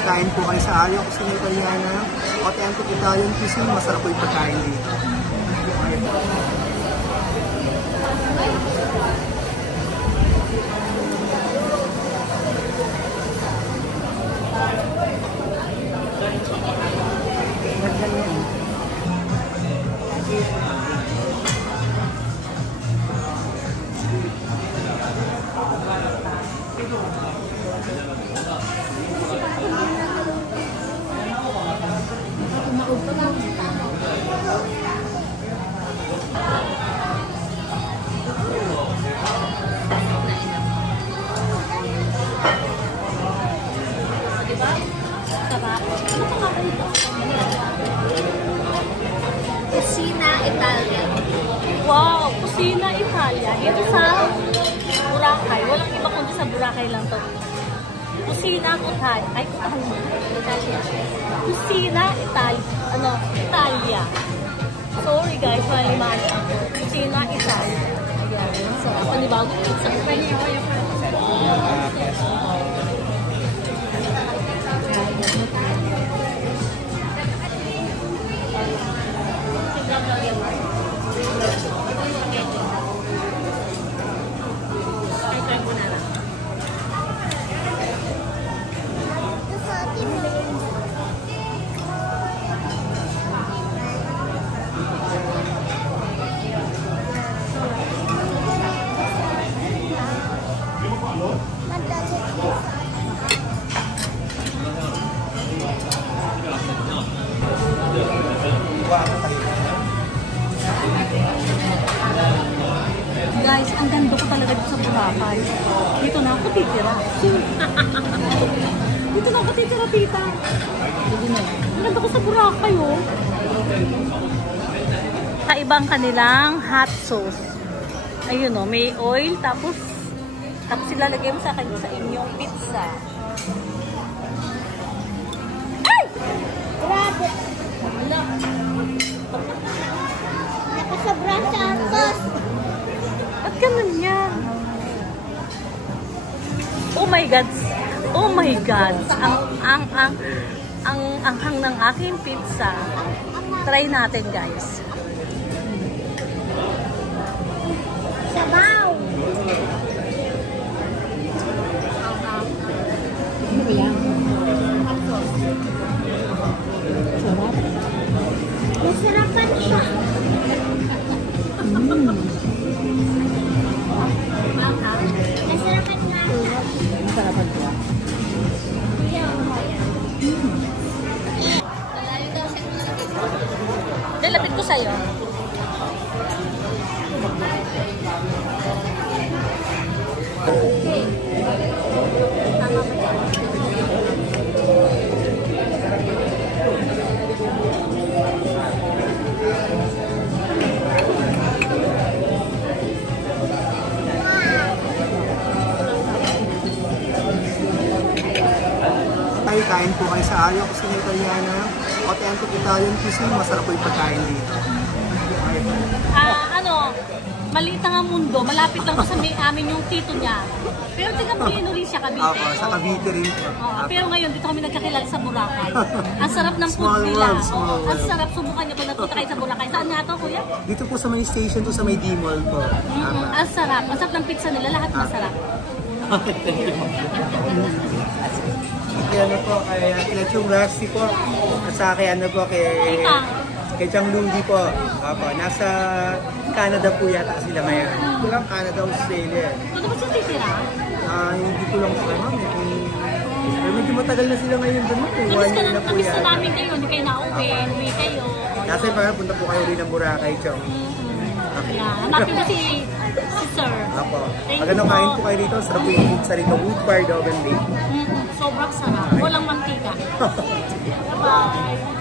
kain po kayo sa Aria Cucina Italiana. Authentic Italian cuisine, masarap po yung pagkain dito. Cucina Italia. Wow, Cucina Italia. Dito sa Boracay. Walang iba kundi sa Boracay lang to. Cucina Italia. Ay, Italia. Cucina Italia. Ano? Italia. Sorry guys, mali-mali ako. Cucina Italia. Ayan. So, panibago pizza. Guys, ang ganda ko talaga dito sa Boracay. Dito na ako titira. Dito na ako titira, tita. Ang ganda ko sa Boracay, oh. Kaibang kanilang hot sauce. Ayun, oh, may oil, tapos ilalagay mo sa inyong pizza. Ay! Grabe. Nakasobra sa sauce. Ba't ganun yan? Oh my God! Oh my God! Ang anghang ng aking pizza. Try natin, guys. Sabaw. Ano yan? Sarap. Masarapan siya. Masarapan na. Masarapan siya. Lapit ko sa'yo. Okay. Tama ba yan? Kain po kayo sa Aria Cucina Italiana. Authentic Italian cuisine, masarap po yung pagkain dito. Maliit na nga mundo, malapit lang sa amin yung tito niya. Pero tingnan mo yun rin siya, Cavite. Opo, sa Cavite rin po. Pero ngayon, dito kami nagkakilala sa Boracay. Ang sarap ng food nila. Ang sarap, subukan niyo pag nagpunta kayo sa Boracay. Saan nga to, kuya? Dito po sa may station, to sa may D-Mall po. Ang sarap. Ang sarap ng pizza nila, lahat masarap. Kaya ano po, kay Chong Rusty po. At sa kay ano po, kay Chang Lundi po. Opo, nasa Canada po yata sila ngayon. Hindi ko lang Canada, Australia. Ano ba siya titira? Hindi ko lang sila, ma'am. Pero medyo matagal na sila ngayon doon. Namiss ka na, namiss na namin kayo. Hindi kayo na-uwi. Uwi kayo. Nasa parang punta po kayo rin ng Boracay, Chong. Okay. Hanapin ko si Sir. Apo. Magandang kain po kayo dito. Sarap po yung pizza rito. Wood-fired oven bake. Sobrang sarap. Walang mantika. Bye-bye.